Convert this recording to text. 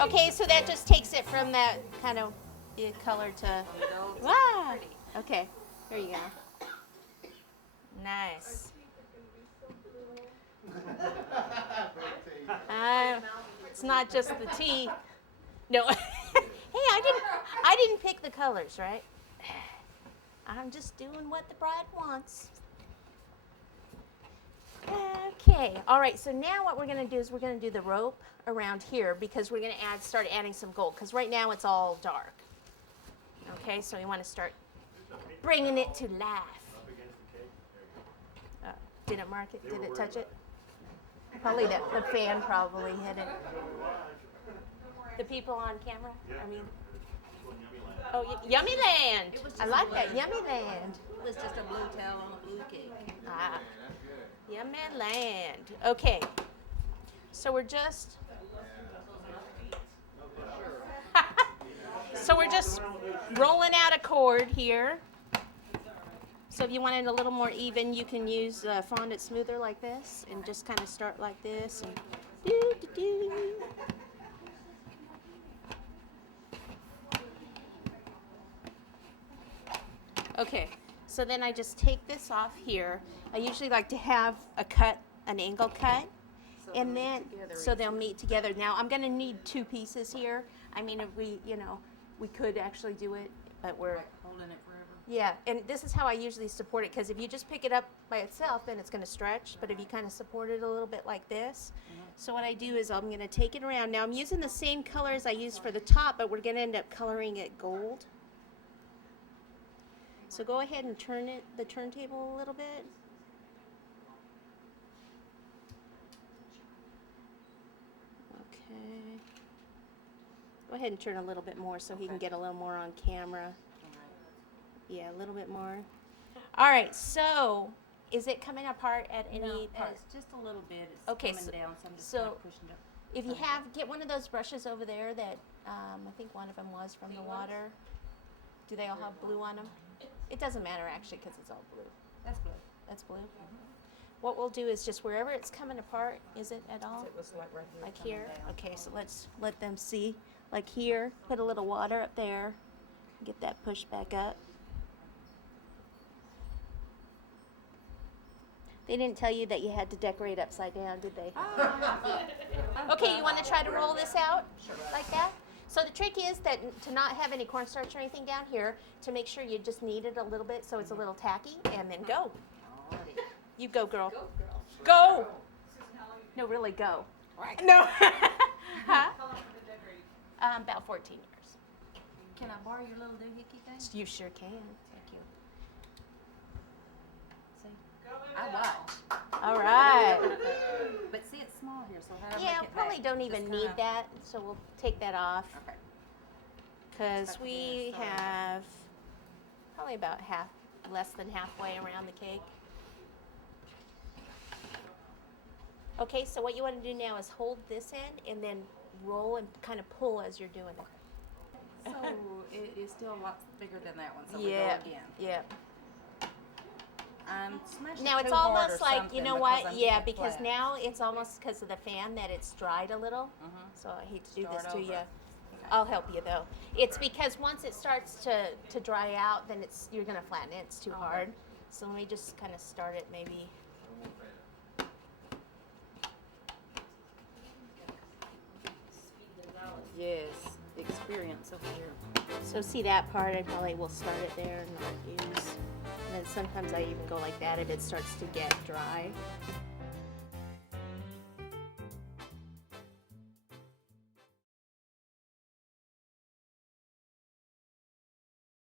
Okay, so that just takes it from that kind of color to. Wow. Okay, there you go. Nice. It's not just the tea. No. Hey, I didn't pick the colors, right? I'm just doing what the bride wants. Okay, all right, so now what we're gonna do is we're gonna do the rope around here because we're gonna start adding some gold because right now it's all dark. Okay, so we wanna start bringing it to life. Did it mark it? Did it touch it? Probably the fan probably hit it. The people on camera? I mean, oh, Yummy Land. I like that, Yummy Land. It was just a blue towel on a blue cake. Ah, Yummy Land. Okay, so we're just rolling out a cord here. So if you want it a little more even, you can use fondant smoother like this and just kind of start like this and do. Okay, so then I just take this off here. I usually like to have an angle cut, and then so they'll meet together. Now I'm going to need two pieces here. I mean, if we could actually do it, but we're holding it forever. Yeah, and this is how I usually support it, because if you just pick it up by itself, then it's going to stretch. But if you kind of support it a little bit like this, so what I do is I'm going to take it around. Now I'm using the same color as I used for the top, but we're going to end up coloring it gold. So go ahead and turn the turntable a little bit. Okay. Go ahead and turn a little bit more so he can get a little more on camera. Yeah, a little bit more. All right, so is it coming apart at any part? It's just a little bit. It's okay, coming down, so I'm just so kind of pushing it up. If you get one of those brushes over there that I think one of them was from the water. Do they all have blue on them? It doesn't matter actually because it's all blue. That's blue. That's blue? What we'll do is just wherever it's coming apart, is it at all? It was like right here. Like here? Okay, so let's let them see. Like here, put a little water up there. Get that pushed back up. They didn't tell you that you had to decorate upside down, did they? Okay, you want to try to roll this out like that? So the trick is that to not have any cornstarch or anything down here, to make sure you just knead it a little bit so it's a little tacky, and then go. You go, girl. Go! No, really, go. Right. No. Huh? How long have you been decorating? About 14 years. Can I borrow your little doohickey thing? You sure can. Thank you. See? I watch. All right. But see, it's small here, so how do I Yeah, make it probably back? don't Just even need kinda- that, so we'll take that off. Okay. Because That's we gonna start. have probably about less than halfway around the cake. Okay, so what you want to do now is hold this end and then roll and kind of pull as you're doing it. So it is still a lot bigger than that one, so Yeah, we go again. yeah. I'm smashing Now it's too hard almost or like, you something know because what? I'm Yeah, getting because flat. now it's almost because of the fan that it's dried a little. So I hate to do Start this to over. you. I'll help you though. It's because once it starts to dry out, then you're gonna flatten it. It's too hard. So let me just kind of start it maybe. Yes, the experience over here. So see that part, I probably will start it there and not use. And then sometimes I even go like that if it starts to get dry.